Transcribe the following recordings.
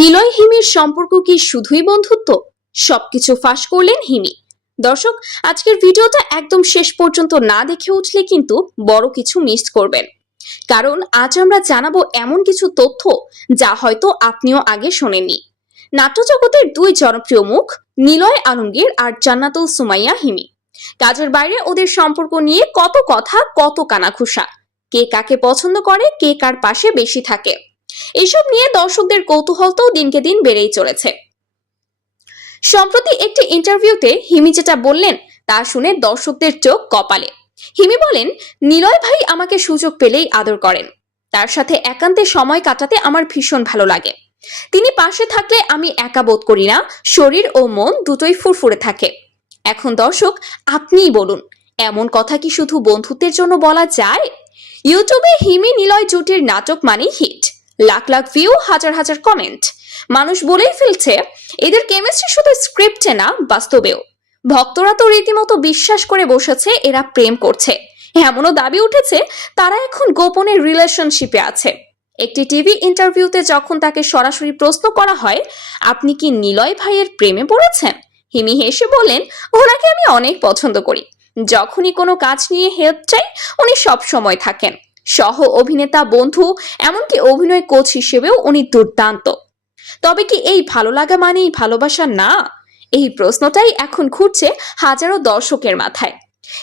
নিলয় হিমির সম্পর্ক কি শুধুই বন্ধুত্ব? সবকিছু ফাঁস করলেন হিমি। দর্শক, আজকের ভিডিওটা একদম শেষ পর্যন্ত না দেখে উঠলে কিন্তু বড় কিছু মিস করবেন। কারণ আজ আমরা জানাবো এমন কিছু তথ্য যা হয়তো আপনিও আগে শোনেননি। নাট্যজগতের দুই জনপ্রিয় মুখ নিলয় আলমগীর আর জান্নাতুল সুমাইয়া হিমি। কাজের বাইরে ওদের সম্পর্ক নিয়ে কত কথা, কত কানাঘুষা, কে কাকে পছন্দ করে, কে কার পাশে বেশি থাকে, এসব নিয়ে দর্শকদের কৌতূহল তো দিনকে দিন বেড়েই চলেছে। সম্প্রতি একটি ইন্টারভিউতে হিমি যেটা বললেন তা শুনে দর্শকদের চোখ কপালে। হিমি বলেন, নিলয় ভাই আমাকে সুযোগ পেলেই আদর করেন। তার সাথে একান্তে সময় কাটাতে আমার ভীষণ ভালো লাগে। তিনি পাশে থাকলে আমি একা বোধ করি না, শরীর ও মন দুটোই ফুরফুরে থাকে। এখন দর্শক, আপনিই বলুন, এমন কথা কি শুধু বন্ধুত্বের জন্য বলা যায়? ইউটিউবে হিমি নিলয় জুটির নাটক মানেই হিট, লাখ লাখ ভিউ, হাজার হাজার কমেন্ট। মানুষ বলেই ফেলছে এদের কেমিস্ট্রি শুধু স্ক্রিপ্টে না, বাস্তবেও। ভক্তরা তো রীতিমতো বিশ্বাস করে বসেছে এরা প্রেম করছে। এমনও দাবি উঠেছে তারা এখন গোপনে রিলেশনশিপে আছে। একটি টিভি ইন্টারভিউতে যখন তাকে সরাসরি প্রশ্ন করা হয়, আপনি কি নিলয় ভাইয়ের প্রেমে পড়েছেন, হিমি হেসে বলেন, ওনাকে আমি অনেক পছন্দ করি। যখনই কোনো কাজ নিয়ে হেল্প চাই উনি সব সময় থাকেন। সহ অভিনেতা, বন্ধু, এমনকি অভিনয় কোচ হিসেবেও উনি দুর্দান্ত। তবে কি এই ভালো লাগা মানেই ভালোবাসা না? এই প্রশ্নটাই এখন ঘুরছে হাজারো দর্শকের মাথায়।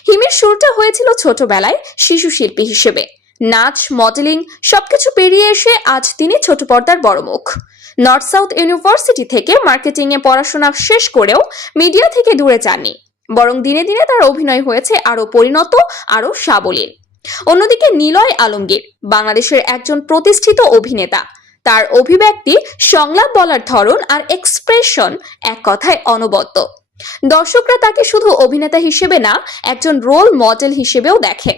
হিমির শুরুটা হয়েছিল ছোটবেলায় শিশু শিল্পী হিসেবে। নাচ, মডেলিং সবকিছু পেরিয়ে এসে আজ তিনি ছোট পর্দার বড় মুখ। নর্থ সাউথ ইউনিভার্সিটি থেকে মার্কেটিং এ পড়াশোনা শেষ করেও মিডিয়া থেকে দূরে যাননি, বরং দিনে দিনে তার অভিনয় হয়েছে আরো পরিণত, আরো সাবলীল। অন্যদিকে নিলয় আলমগীর বাংলাদেশের একজন প্রতিষ্ঠিত অভিনেতা। তার অভিব্যক্তি, সংলাপ বলার ধরন আর এক্সপ্রেশন এক কথায় অনবদ্য। দর্শকরা তাকে শুধু অভিনেতা হিসেবে না, একজন রোল মডেল হিসেবেও দেখে।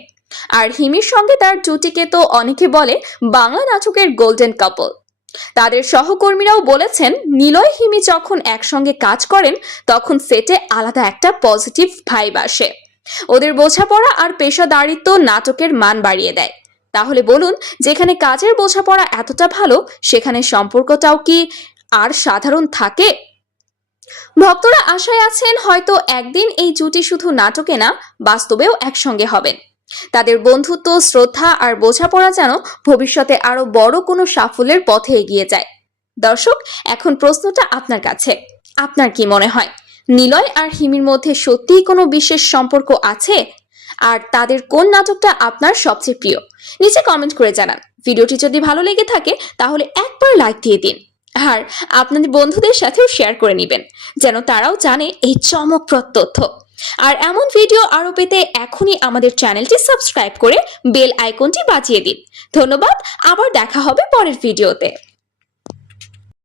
আর হিমির সঙ্গে তার জুটিকে তো অনেকে বলে বাংলা নাটকের গোল্ডেন কাপল। তাদের সহকর্মীরাও বলেছেন, নিলয় হিমি যখন একসঙ্গে কাজ করেন তখন সেটে আলাদা একটা পজিটিভ ভাইব আসে। ওদের বোঝাপড়া আর পেশাদারিত্ব নাটকের মান বাড়িয়ে দেয়। তাহলে বলুন, যেখানে কাজের বোঝাপড়া এতটা ভালো, সেখানে সম্পর্কটাও কি আর সাধারণ থাকে? ভক্তরা আশায় আছেন হয়তো একদিন এই জুটি শুধু নাটকে না, বাস্তবেও একসঙ্গে হবেন। তাদের বন্ধুত্ব, শ্রদ্ধা আর বোঝাপড়া যেন ভবিষ্যতে আরো বড় কোনো সাফল্যের পথে এগিয়ে যায়। দর্শক, এখন প্রশ্নটা আপনার কাছে। আপনার কি মনে হয়, নিলয় আর হিমির মধ্যে সত্যিই কোনো বিশেষ সম্পর্ক আছে? আর তাদের কোন নাটকটা আপনার সবচেয়ে প্রিয়? নিচে কমেন্ট করে জানান। ভিডিওটি যদি ভালো লেগে থাকে তাহলে একবার লাইক দিয়ে দিন, আর আপনাদের বন্ধুদের সাথেও শেয়ার করে নেবেন, যেন তারাও জানে এই চমকপ্রদ তথ্য। আর এমন ভিডিও আরো পেতে এখনই আমাদের চ্যানেলটি সাবস্ক্রাইব করে বেল আইকনটি বাজিয়ে দিন। ধন্যবাদ, আবার দেখা হবে পরের ভিডিওতে।